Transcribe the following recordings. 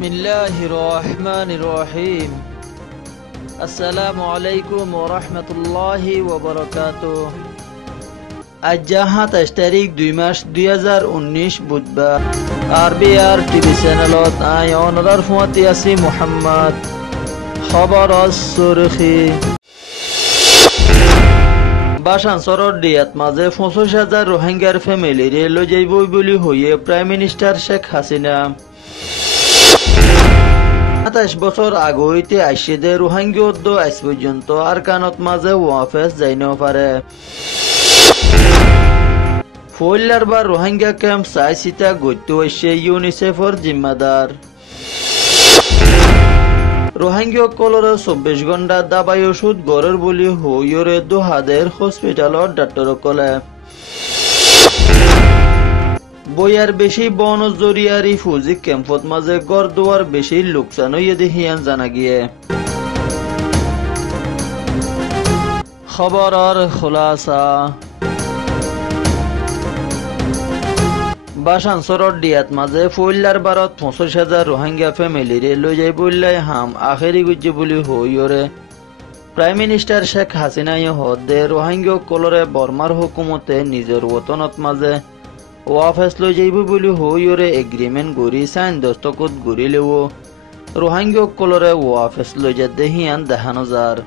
বিসমিল্লাহির রহমানির রহিম। আসসালামু আলাইকুম ওয়া রাহমাতুল্লাহি ওয়া বারাকাতুহু। আজ 27 তারিখ 2 মাস 2019 বুধবার। আরবিআর টিভি চ্যানেলত আই অনরার ফুয়াতি আছি মুহাম্মদ। খবর সুরখি বাসাঞ্চলৰ দিয়াত মাজে 25,000 রোহিঙ্গার ফ্যামিলিরে লৈ যাইব বুলি হয়ে প্রাইম মিনিস্টার শেখ হাসিনা 27 বছর আগে হইতে আইসে দে রোহিঙ্গা উদ্দ আজ পর্যন্ত আর কানত মাঝে ওয়াফেস যাইনও পারে। ফইলার বা রোহিঙ্গা ক্যাম্প চাই চিতা গত্য হইছে ইউনিসেফর জিম্মাদার। রোহিঙ্গা কলরে 24 ঘন্টা দাবাই ওষুধ গড়ের বলি হইরে দোহাদের হসপিটালত ডাক্তর কলে বইয়ার বেশি বন জরিয়ারি ফুজি ক্যাম্পত মাঝে গড় দুয়ার বেশি লোকসান হইয়ে দেখিয়ান জানা গিয়ে। খবরের খোলাসা বাসাঞ্চলৰ দিয়াত মাঝে ফইলার বারত 25,000 রোহিঙ্গা ফ্যামিলিরে লৈ যাই বললাই হাম আখেরি গুজ্জি বলি হইরে প্রাইম মিনিস্টার শেখ হাসিনাই হদে রোহিঙ্গা কলরে বর্মার হুকুমতে নিজের ওতনত মাঝে ওয়াফেস লৈ যাইব বুলি হইরে এগ্রিমেন্ট গড়ি সাইন দস্তখত গড়িলেও রোহিঙ্গা কলরে ওয়াফেস লৈ যা দেহিয়ান দেখানো যার।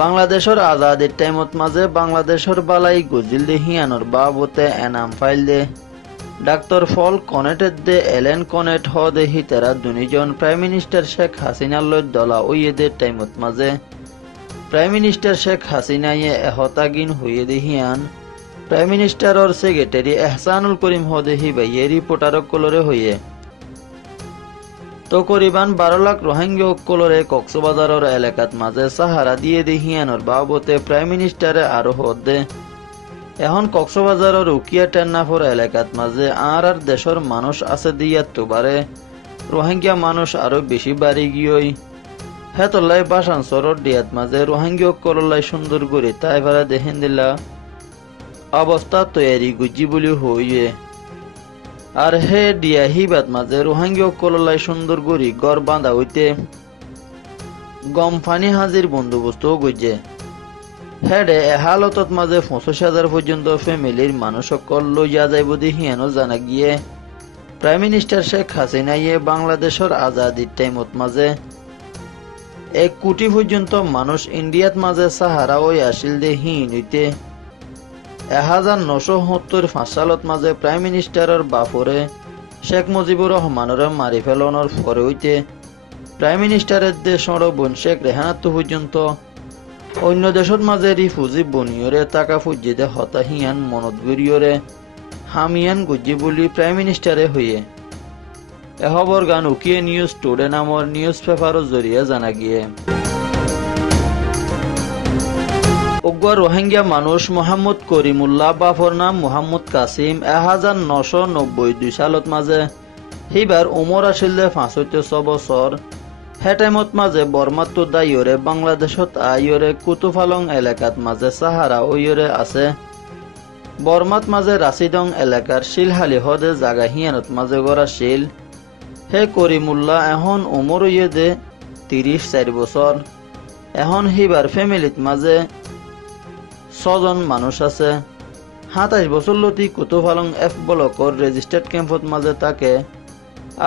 বাংলাদেশের আজাদির টাইমত মাঝে বাংলাদেশের বালাই গজিল দেহিয়ানোর বাবতে এনাম ফাইল দে ডাক্তার ফল কনেটের দে এলেন কনেট হ দেহি তেরা দুনিজন প্রাইম মিনিস্টার শেখ হাসিনার লৈ দলা ওইয়েদের টাইমত মাঝে প্রাইম মিনিস্টার শেখ হাসিনাইয়ে এহতাগিন হইয়ে দেহিয়ান প্রাইম মিনিস্টারর সেক্রেটারি এহসানুল করিম হ দেহি বাইয়ে রিপোর্টারক কলরে হইয়ে তকরিবান 12 লাখ রোহিঙ্গা কলরে কক্সবাজারের এলাকাত মাঝে সাহারা দিয়ে দেহিয়ানোর বাবতে প্রাইম মিনিস্টারে আরো হদে এখন কক্সবাজারের উকিয়া টেন্নাফর এলাকাত মাঝে আর দেশের মানুষ আছে দিয়া তোবারে রোহিঙ্গা মানুষ আরো বেশি বাড়ি গিয়েই হেতলাই বাসাঞ্চলের দিয়াত মাঝে রোহিঙ্গা কললাই সুন্দর করে তাই ভাড়া দেখেন দিলা অবস্থা তৈরি গুজি বলি হইয়ে আর হে দিয়া হিবাত মাঝে রোহিঙ্গা কললাই সুন্দর গড়ি গড় বাঁধা হইতে গম ফানি হাজির বন্দোবস্ত গুজে হেডে হালতত মাঝে 25,000 পর্যন্ত ফ্যামিলির মানুষ সকল লইয়া যাইব দেহিয়ানো জানা গিয়ে প্রাইম মিনিস্টার শেখ হাসিনাইয়ে বাংলাদেশের আজাদির টাইমত মাঝে 1 কোটি পর্যন্ত মানুষ ইন্ডিয়াত মাঝে সাহারা ওই আসিল দেহিন হইতে 1975 সালত মাঝে প্রাইম মিনিস্টারের বাপরে শেখ মুজিবুর রহমানের মারি ফেলানোর পরে হইতে প্রাইম মিনিস্টারের দেশ বোন শেখ রেহানাত পর্যন্ত অন্য দেশের মাঝে রিফুজি বনিয়রে টাকা ফুজিতে হতাহিয়ান মনত গড়িয়রে হামিয়ান গুজি বলি প্রাইম মিনিস্টারে হইয়ে এহবর গান উকিয়ে নিউজ টুডে নামৰ নিউজ পেপারের জরিয়ে জানা গিয়ে উগ্র রোহিঙ্গা মানুষ মোহাম্মদ করিমুল্লাহ বাফর নাম মোহাম্মদ কাসিম 1992 সালত মাঝে হিবার উমর আসিল 65 বছর হে টাইমত মাঝে বর্মাত দাইয়রে বাংলাদেশত আইয়রে কুতুফালং এলাকাত মাঝে সাহারা ওইয়রে আছে বর্মাত মাঝে রাশিদং এলাকার শিলহালি হদে জাগা হিয়ানত মাঝে গড়া শিল হে করিমুল্লাহ এখন উমর ইয়ে দে 34 বছর এখন হিবার ফ্যামিলিত মাঝে 6 জন মানুষ আছে 27 বছর লতি কুতুফালং এফ ব্লকর রেজিস্টার্ড ক্যাম্পত মাঝে থাকে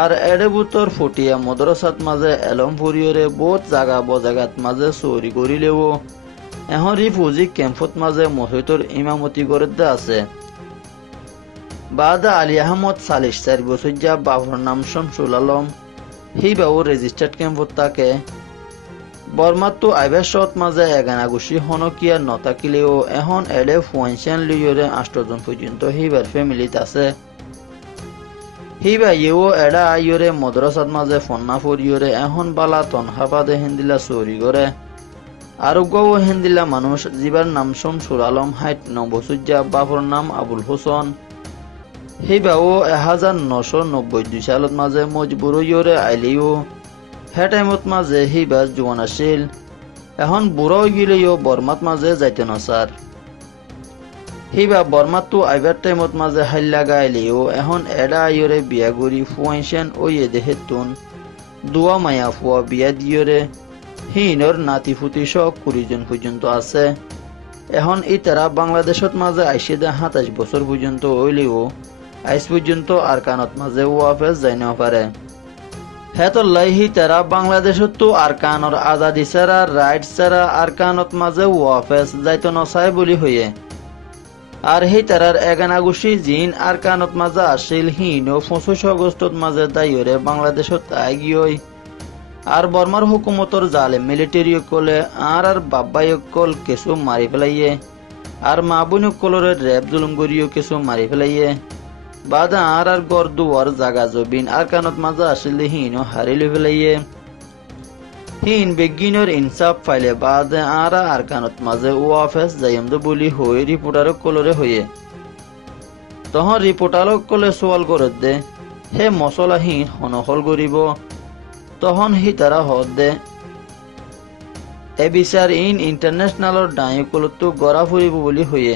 আর এডেবুতর ফটিয়া মদরসাত মাঝে এলমপুরিয়রে বহুত জাগা বজাগাত মাঝে চুরি করিলেও এখন রিফুজি ক্যাম্পত মাঝে মসজিদর ইমামতি করে আছে। বাদা আলী আহমদ 44 বছর যা বাবর নাম শামসুল আলম হিবাও রেজিস্টার্ড ক্যাম্পত থাকে বর্মাতো আইবেশত মাঝে এগানাগুশি হনকিয়া নতাকিলেও এখন এডে ফুয়েনশান লিয়রে 8 জন পর্যন্ত হিবার ফ্যামিলিত আছে হিবা ইয়েও এডা আইয়রে মদ্রাসাত মাঝে ফন্না ফুরিয়রে এখন বালা তনহাবাদে হেন্দিলা চুরি করে আরোগ্যও হেন্দিলা মানুষ জিবার নাম শামসুল আলম 9 বছর যা বাপর নাম আবুল হোসেন হিবাও 1992 সালত মাঝে মজবুর ইয়রে আইলেও হে টাইমত মাঝে হিবাজ জোয়ান আসিল এখন বুড়ো গিলেও বর্মাত মাঝে যাইতে নসার হিবা বর্মাতো আইবার টাইমত মাঝে হাল্লা গাইলেও এখন এডা আইয়রে বিয়া গড়ি ফুয়াইছেন ওইয়ে দেহে তুন দুয়া মায়া ফুয়া বিয়া দিয়রে হিনর নাতি ফুতি সব 20 জন পর্যন্ত আছে। এখন ইতারা বাংলাদেশত মাঝে আইসে দে 27 বছর পর্যন্ত হইলেও আইস পর্যন্ত আর কানত মাঝে ওয়াফেস যাই না পারে। হেতল্লাই হিতারা বাংলাদেশত তো আর কানর আজাদি ছাড়া রাইট ছাড়া আর কানত মাঝে ওয়াফেস যাইতো নসাই বলি হইয়ে। আর হিতারার 11 আগস্টে জিন আর কানত মাঝে আসিল হিন ও 25 আগস্টত মাঝে দায়রে বাংলাদেশত আইগিয়ই। আর বর্মার হুকুমতর জালে মিলিটারি কলে আর বাব্বাই কল কিছু মারি ফেলাইয়ে আর মা বোন কলরে রেপ জুলুম করিও কিছু মারি ফেলাইয়ে বাদা আর গড় দুয়ার জাগা জবিন আর কানত মাঝে আসিলে হিন হারিলে ফেলাইয়ে হিন বেগিনর ইনসাফ ফাইলে বাদে আর কানত মাঝে ওয়াফেস যাইমদ বলি হয়ে রিপোর্টার কলরে হয়ে তখন রিপোর্টার কলে সওয়াল করে দে হে মশলাহীন হনহল করিব তখন হি তারা হদ দে এ বিচার ইন্টারন্যাশনালর ডাইকলতো গড়া ফুরিব বলি হয়ে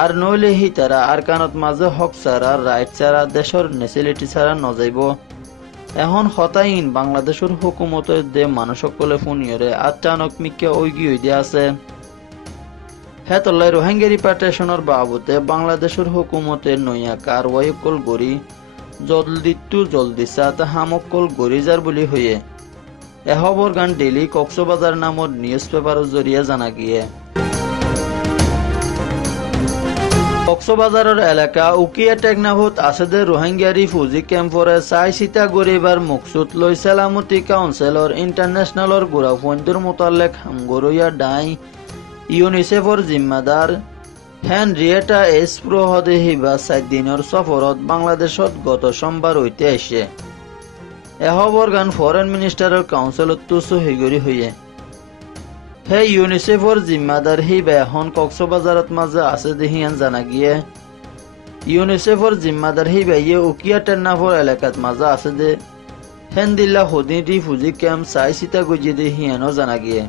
আর নইলে হি তারা আর কানত মাঝে হক ছাড়া রাইট ছাড়া দেশর নেসিলিটি ছাড়া নজাইব। এখন হতাইন বাংলাদেশের হুকুমতের দে মানুষ সকলে ফুনিয়রে আচানক মিক্কা ওইগি হইতে আছে। হেতল্লাই রোহিঙ্গা রিপার্টেশনের বাবদে বাংলাদেশের হুকুমতের নইয়া কারওয়াই কল গড়ি জলদি সাত হামকল গরিজার বলি হয়ে এহবর গান ডেলি কক্সবাজার নামর নিউজ পেপারের জরিয়ে জানা গিয়ে কক্সবাজারের এলাকা উকিয়া টেকনাফত আছে দে রোহিঙ্গা রিফিউজি ক্যাম্পরে চাই চিতা গরিবার মুকসুদ লই সালামতি কাউন্সিলর ইন্টারন্যাশনালর গুড়াফন্দর মোতালেক হামগরইয়া ডাই ইউনিসেফর জিম্মাদার হেনরিয়েটা এস প্রহদে হিবা 7 দিনের সফরত বাংলাদেশত গত সোমবার হইতে আসে। এহবর গান ফরেন মিনিস্টারের কাউন্সিলত তো সহিগরি হইয়ে হে ইউনিসেফর জিম্মাদার হিবা এখন কক্সবাজারত মাঝে আছে দেহিয়ান জানা গিয়ে ইউনিসেফর জিম্মাদার হিবা ইয়ে উকিয়া টেন্নাফর এলাকাত মাঝে আছে দে হেন্দিল্লা হদিন রিফিউজি ক্যাম্প চাই চিতা গজিয়ে দেহিয়ানও জানা গিয়ে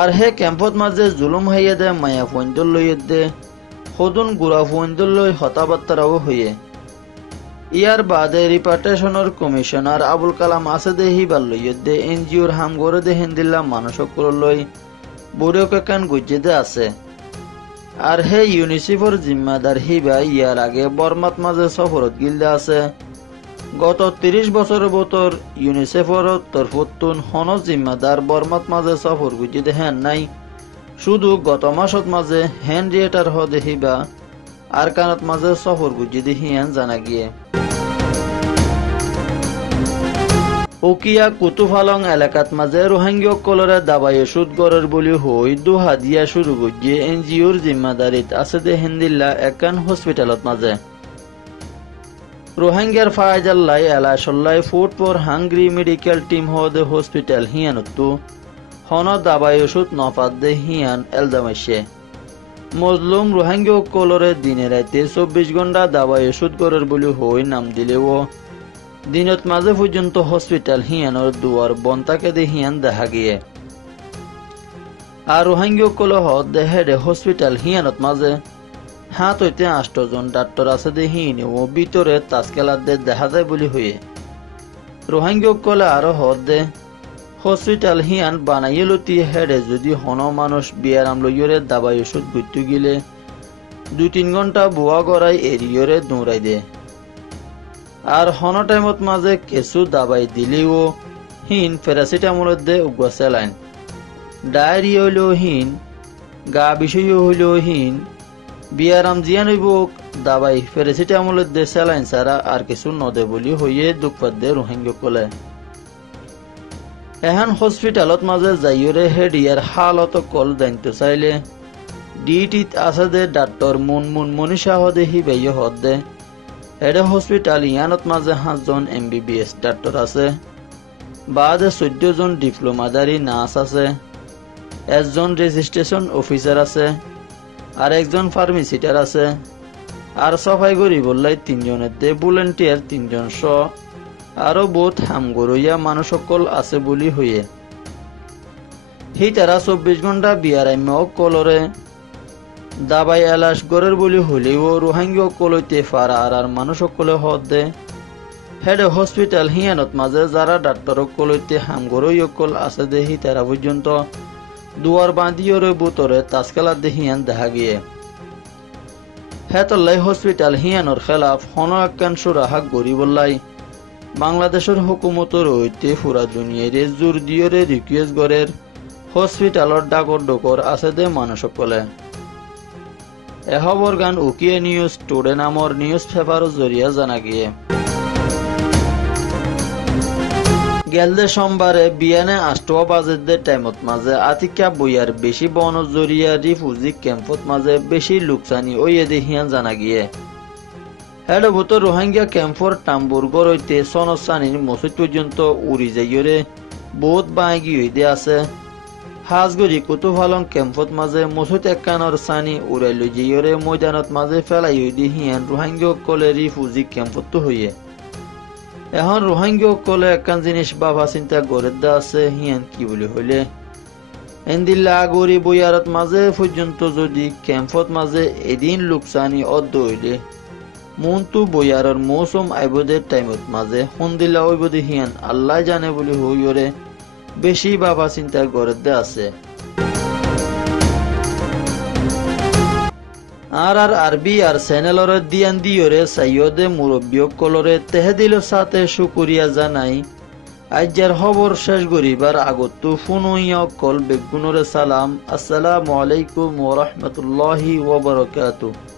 আর হে ক্যাম্পত মাঝে জুলুম হাইয়া দে মায়া ফন্দল লইয়ে দে সদুন গুড়া ফন্দল লই হতাবার্তারাও হইয়ে ইয়ার বাদে রিপার্টেশনের কমিশনার আবুল কালাম আছে দে হিবার লইয়ে দে এনজিওর হাম গড়ে দে হিন্দিল্লা মানুষকল লই বুড়ো কান গুজে দে আছে। আর হে ইউনিসেফর জিম্মাদার হিবা ইয়ার আগে বর্মাত মাঝে সফরত গিলদে আছে। গত 30 বছরের বতর ইউনিসেফর তরফতুন হন জিম্মাদার বর্মাত মাঝে সফর গুজি দেখেন নাই শুধু গত মাসত মাঝে হেনরিয়েটার হ দেখিবা আর কানত মাঝে সফর গুজি দেখিয়ান জানা গিয়ে উকিয়া কুতুফালং এলাকাত মাঝে রোহিঙ্গা কলরে দাবাই ওষুধ গড়ের বলি হই দুহা দিয়া শুরু গুজিয়ে এনজিওর জিম্মাদারিত আছে দে হিন্দিল্লা একান হসপিটালত মাঝে রোহিঙ্গার ফায়জাল্লাই এলাশল্লাই food for hungry medical team হদে হসপিটাল হিয়ানতো হন দাবাই ওষুধ নপাত দে হিয়ান এলদামাইছে মজলুম রোহিঙ্গা কলরে দিনে রাইতে 24 ঘন্টা দাবাই ওষুধ গড়ের বলি হই নাম দিলেও দিনত মাঝে পর্যন্ত হসপিটাল হিয়ানোর দুয়ার বন্তাকে দে হিয়ান দেখা গিয়ে আর রোহিঙ্গা কল হদ দে হেডে হসপিটাল হিয়ানত মাঝে 7 হইতে 8 জন ডাক্তার আছে দেহিন ও ভিতরে তাজকেলার দেখা যায় বলি হয়ে রোহিঙ্গা কলে আরো হদ দে হসপিটাল হিয়ান বানাইয়ে লতি হেডে যদি হন মানুষ বিয়ারাম লইয়রে দাবাই ওষুধ গুইতু গিলে 2-3 ঘন্টা বুয়া গড়াই এরিয়রে দৌড়াই দে আর হন টাইমত মাঝে কিছু দাবাই দিলেও হিন প্যারাসিটামলের দে উগা স্যালাইন ডায়রিয়া হইলেও হিন গা বিষয় হইলেও হিন বিয়ারাম জিয়ান হইব দাবাই প্যারাসিটামলের দে স্যালাইন ছাড়া আর কিছু নদে বলি হইয়ে দুঃখপাত দে রোহিঙ্গা কলে এখন হসপিটালত মাঝে যাইয়রে হেড ইয়ার হালত কল দায়িত্ব চাইলে ডিটিত আছে দে ডাক্তার মুনমুন শাহ দে হিবাইয়ে হদ দে হেডে হসপিটাল ইয়ানত মাঝে 5 জন MBBS ডাক্তার আছে বাদে 14 জন ডিপ্লোমাদারি নার্স আছে 1 জন রেজিস্ট্রেশন অফিসার আছে আর 1 জন ফার্মেসিটার আছে আর সফাই করি বললাই 3 জনের দে ভলেন্টিয়ার 3 জন শ আরো বহুত হামগরইয়া মানুষ সকল আছে বলি হইয়ে হি তারা 24 ঘন্টা বিয়ারাইম কলরে দাবাই এলাশ গড়ের বলি হলেও রোহিঙ্গা কলইতে ফারা আর মানুষ সকলে হদ দে হেড হসপিটাল হিয়ানত মাঝে যারা ডাক্তার কলইতে হামগরই অকল আছে দেহি তারা পর্যন্ত দুয়ার বাঁধিয়রে বুতরে তাসকেলা দেহিয়ান দেখা গিয়ে হেতল্লাই হসপিটাল হিয়ানোর খেলাফ হন একখান সুরাহাক গরিবল্লাই বাংলাদেশের হুকুমতর হইতে ফুরা দুনিয়ারে জোর দিয়রে রিকুয়েস্ট গড়ের হসপিটালর ডাকর ডকর আছে দে মানুষ সকলে এহবর গান উকিয়ে নিউজ টুডে নামৰ নিউজ পেপাৰৰ জৰিয়া জানা গিয়ে গেলদে সোমবারে বিয়ানে ৮ বাজে টাইমত মাঝে আতিকা বইয়ার বেশি বন জরিয়া রিফুজি ক্যাম্পত মাঝে বেশি লোকসানি ওইয়ে দেহিয়ান জানা গিয়ে হেড ভূত রোহিঙ্গা ক্যাম্পর টাম্বুর গড়ইতে সনসানির মসজিদ পর্যন্ত উড়ি যাইয়রে বহুত বাঁগি হইতে আছে হাজগরি কুতুফালং ক্যাম্পত মাঝে মসজিদ একখানৰ সানি উড়াই লৈ যাইয়রে ময়দানত মাঝে ফেলাই হই দিহিয়ান রোহিঙ্গা কলে রিফুজি ক্যাম্পত হইয়ে এখন রোহিঙ্গা কলে একখান জিনিস বাবা চিন্তা করে দা আছে হিয়ান কি বলি হইলে এন্দিল্লা আগরি বইয়ারত মাঝে পর্যন্ত যদি ক্যাম্পত মাঝে এদিন লোকসানি অর্ধ হইলে মনতু বইয়ারর মৌসুম আইবদের টাইমত মাঝে সন্দিল্লা ওইবদি হিয়ান আল্লাহ জানে বলি হইরে বেশি বাবা চিন্তা করে দা আছে আর আরবি আর চ্যানেলরে দিয়ান দিয়রে সাইয়দে মুরব্বিয়ক কলরে তেহেদিলের সাথে শুকুরিয়া জানাই আজ্জার খবর শেষ করিবার আগতো ফোনইয়া কল বেগুনরে সালাম আসসালামু আলাইকুম ওয়া রাহমাতুল্লাহি ওয়া বারাকাতুহু।